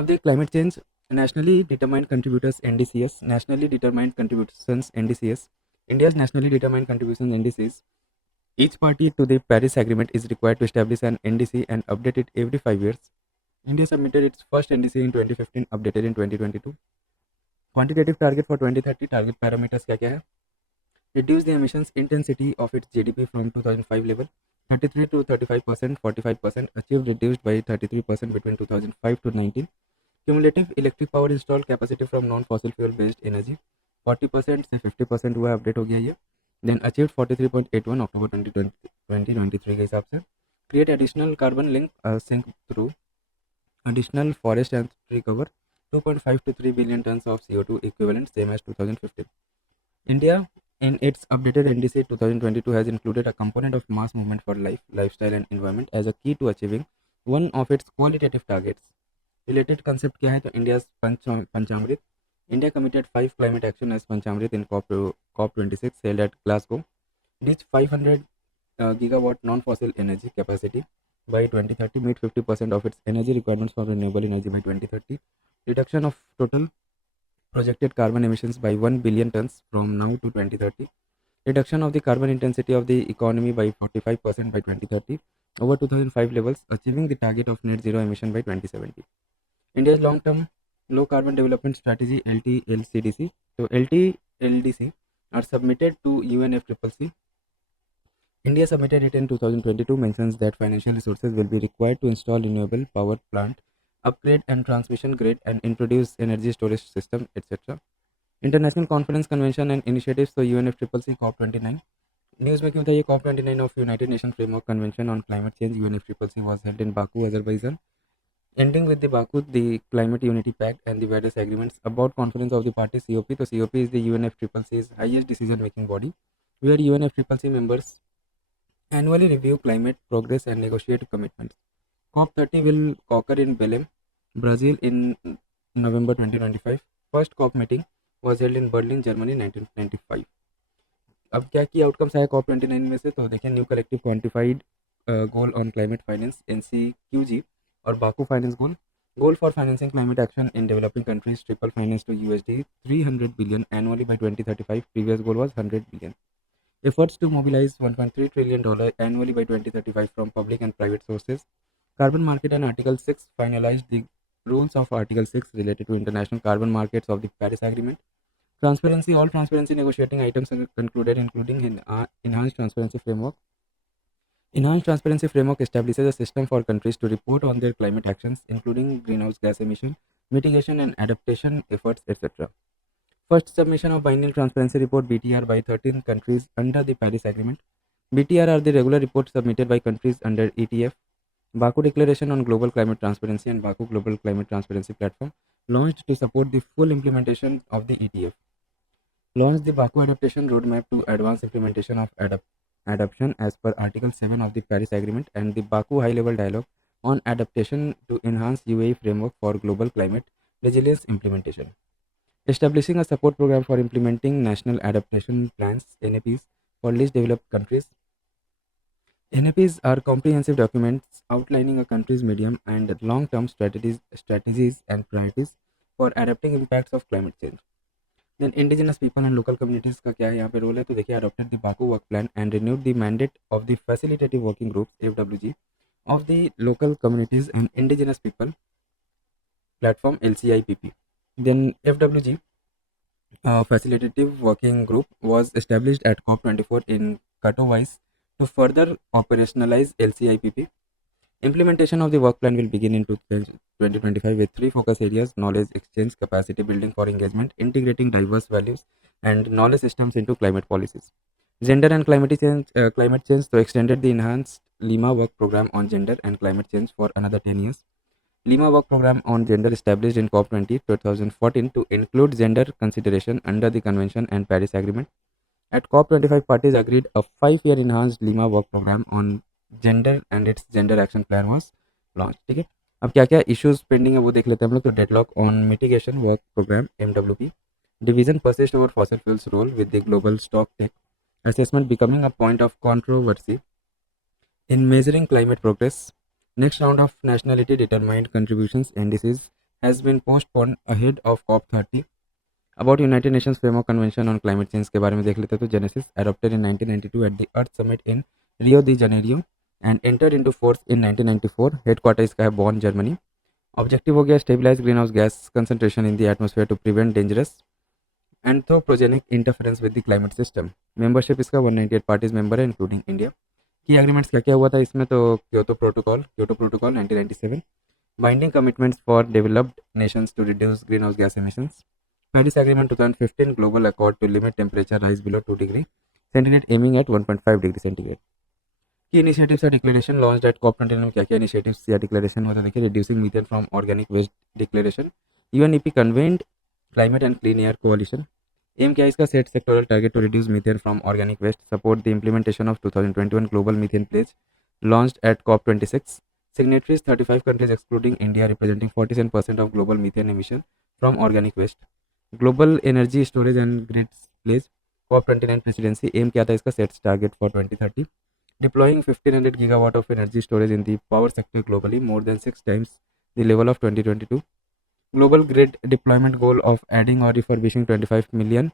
of the climate change. Nationally determined contributors NDCs, nationally determined contributions NDCs, India's nationally determined contributions NDCs. Each party to the Paris Agreement is required to establish an NDC and update it every 5 years. India submitted its first NDC in 2015, updated in 2022. Quantitative target for 2030 target parameters क्या क्या है? Reduce the emissions intensity of its GDP from 2005 level 33 to 35%, 45% achieved, reduced by 33% between 2005 to 19. Cumulative electric power installed capacity from non-fossil fuel based energy 40% से 50% हुआ, update हो गया ये. Then achieved 43.81 October 2023 के हिसाब से. Create additional carbon link sink through additional forest and tree cover 2.5 to 3 billion tons of CO2 equivalent, same as 2015. India in its updated NDC 2022 has included a component of mass movement for life, lifestyle and environment as a key to achieving one of its qualitative targets. Related concept क्या है? तो India's Panchamrit. India committed 5 climate action as Panchamrit in COP26 held at Glasgow. Reach 500 gigawatt non-fossil energy capacity by 2030, meet 50% of its energy requirements for renewable energy by 2030. Reduction of total projected carbon emissions by 1 billion tons from now to 2030. Reduction of the carbon intensity of the economy by 45% by 2030 over 2005 levels, achieving the target of net zero emission by 2070. India's long-term low carbon development strategy LTLCDC. So LTLDC are submitted to UNFCCC. India submitted it in 2022, mentions that financial resources will be required to install renewable power plant, upgrade and transmission grid, and introduce energy storage system, etc. International Conference Convention and Initiatives, so UNFCCC COP29. News में क्यों था ये? COP29 of United Nations Framework Convention on Climate Change UNFCCC was held in Baku, Azerbaijan. Ending with the Baku, the Climate Unity Pact and the various agreements about conference of the parties COP. So COP is the UNFCCC's highest decision-making body, where UNFCCC members annually review climate progress and negotiate commitments. COP30 will occur in Belém, Brazil in November 2025. First COP meeting was held in Berlin, Germany 1995. अब क्या की outcomes आया COP29 में से? तो देखिए, new collective quantified goal on climate finance NCQG और Baku finance goal for financing climate action in developing countries, triple finance to USD 300 billion annually by 2035. Previous goal was 100 billion. Efforts to mobilize $1.3 trillion annually by 2035 from public and private sources. Carbon market and Article 6 finalized the rules of Article 6 related to international carbon markets of the Paris Agreement. Transparency, all transparency negotiating items are concluded, including enhanced transparency framework. Enhanced transparency framework establishes a system for countries to report on their climate actions, including greenhouse gas emission, mitigation and adaptation efforts, etc. First submission of biennial transparency report BTR by 13 countries under the Paris Agreement. BTR are the regular reports submitted by countries under ETF. Baku Declaration on Global Climate Transparency and Baku Global Climate Transparency Platform launched to support the full implementation of the ETF. Launched the Baku Adaptation Roadmap to advance implementation of adaptation as per Article 7 of the Paris Agreement and the Baku High Level Dialogue on Adaptation to enhance UAE framework for global climate resilience implementation. Establishing a support program for implementing national adaptation plans (NAPs) for least developed countries. NAPs are comprehensive documents outlining a country's medium and long-term strategies and priorities for adapting impacts of climate change. Then indigenous people and local communities का क्या है यहाँ पे role है? तो देखिए, adopted the Baku work plan and renewed the mandate of the facilitative working groups FWG of the local communities and indigenous people platform LCIPP. Then FWG facilitative working group was established at COP24 in Katowice to further operationalize LCIPP. Implementation of the work plan will begin in 2025 with 3 focus areas: knowledge exchange, capacity building for engagement, integrating diverse values and knowledge systems into climate policies. Gender and climate change so extended the enhanced Lima work program on gender and climate change for another 10 years. Lima work program on gender established in COP20 2014 to include gender consideration under the convention and Paris Agreement. At COP25, parties agreed a 5-year enhanced Lima work program on gender and it's gender action plan was launch. ठीक है, अब क्या क्या issues pending है वो देख लेते हैं हम लोग. तो deadlock on mitigation work programme MWP, division persist over fossil fuels role with the global stock take, assessment becoming a point of controversy in measuring climate progress, next round of nationality determined contributions NDCs has been postponed ahead of COP30. About United Nations Framework Convention on Climate Change के बारे में देख लेते हैं तो Genesis adopted in 1992 at the Earth Summit in Rio de Janeiro and entered into force in 1994. Headquarter इसका है बॉन, Germany. Objective हो गया stabilise green house gas concentration in the atmosphere to prevent dangerous anthropogenic interference with the climate system. Membership इसका 198 parties member है including India. की agreements क्या क्या हुआ था इसमें, तो Kyoto protocol 1997, binding commitments for developed nations to reduce green house gas emissions, Paris Agreement 2015, global accord to limit temperature rise below 2 degree centigrade aiming at 1.5 degree centigrade. की initiatives या declaration launched eight COP29 में क्या क्या initiatives या declaration होता है देखिए. Reducing methane from organic waste declaration, UNEP convened climate and clean air coalition. Aim क्या है इसका, set sectoral target to reduce methane from organic waste, support the implementation of 2021 global methane pledge launched at COP26. signatories 35 countries excluding India representing 47% of global methane emission from organic waste. Global energy storage and grids pledge COP29 presidency. Aim क्या था इसका, sets target for 2030, deploying 1500 gigawatt of energy storage in the power sector globally, more than 6 times the level of 2022. Global grid deployment goal of adding और refurbishing 25 million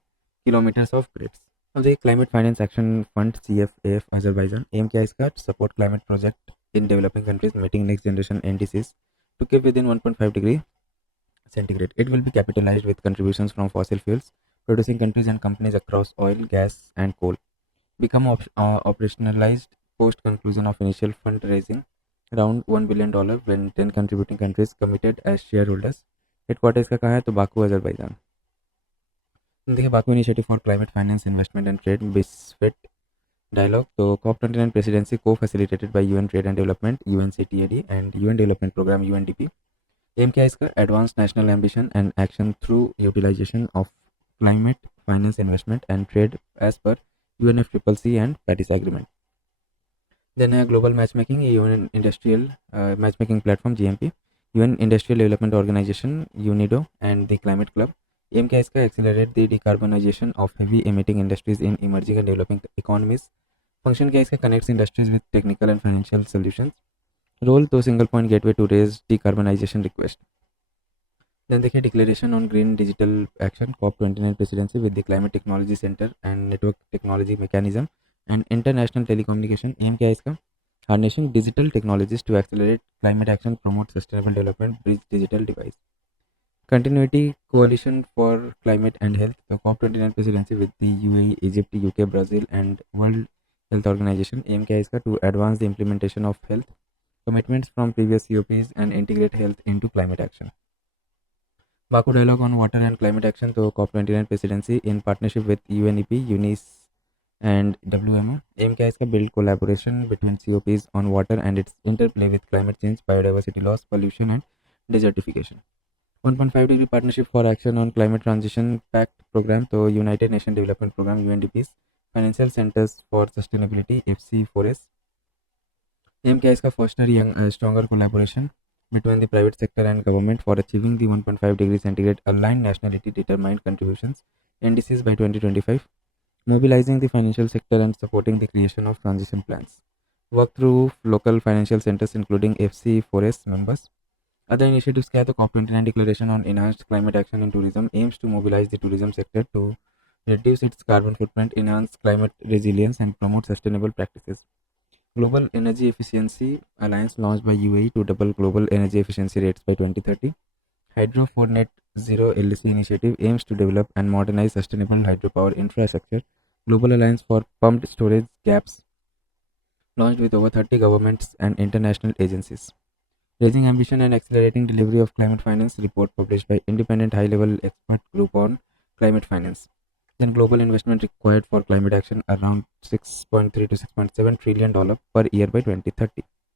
kilometers of grids. अब देखिए climate finance action fund CFAF Azerbaijan. Aim क्या है इसका, support climate project in developing countries meeting next generation NDCs to keep within 1.5 degree centigrade. It will be capitalized with contributions from fossil fuels producing countries and companies across oil, gas and coal. Become operationalized post conclusion of initial fundraising around $1 billion when 10 contributing countries committed as shareholders. Headquarter इसका कहाँ है, तो Baku Azerbaijan. देखिए Baku initiative for climate finance investment and trade BICFIT dialogue. तो COP29 presidency co-facilitated by UN Trade and Development UNCTAD and UN Development Program UNDP. Aim क्या है इसका, advance national ambition and action through utilisation of climate finance investment and trade as per UNFCCC and Paris agreement. Then है global match making, UN industrial match making platform GMP, UN industrial development organisation UNIDO and the climate club. Aim क्या है इसका, accelerate the decarbonisation of heavy emitting industries in emerging and developing economies. Function क्या है इसका, connects industries with technical and financial solutions. Role तो single point gateway to raise decarbonisation request. Then देखिए declaration on green digital action COP29 presidency with the climate technology centre and network technology mechanism and international telecommunication. Aim क्या है इसका, harnessing digital technologies to accelerate climate action, promote sustainable development, bridge digital device. Continuity कोalition for climate and health. तो COP29 presidency with the UAE, Egypt, UK, Brazil and world health organisation. M क्या है इसका, to advance the implementation of health commitments from previous COPs and integrate health into climate action. Baku dialogue on water and climate action. तो COP29 presidency in partnership with UNEP, UNICE and WMO. Aim क्या है इसका, build collaboration between COPs on water and its interplay with climate change, biodiversity loss, pollution and desertification. 1.5 degree partnership for action on climate transition pact program. तो United Nations Development Program UNDP's Financial Centers for Sustainability FC4S. Aim क्या है इसका, foster young stronger collaboration between the private sector and government for achieving the 1.5 degree centigrade aligned nationality determined contributions NDCs by 2025, mobilizing the financial sector and supporting the creation of transition plans. Work through local financial centers including FC4S members. Other initiatives क्या है, तो COP29 declaration on enhanced climate action in tourism aims to mobilize the tourism sector to reduce its carbon footprint, enhance climate resilience and promote sustainable practices. Global Energy Efficiency Alliance launched by UAE to double global energy efficiency rates by 2030. Hydro for Net Zero LDC initiative aims to develop and modernize sustainable hydropower infrastructure. Global Alliance for Pumped Storage Gaps launched with over 30 governments and international agencies. Raising ambition and accelerating delivery of climate finance report published by independent high-level expert group on climate finance. Then global investment required for climate action around $6.3 to $6.7 trillion per year by 2030.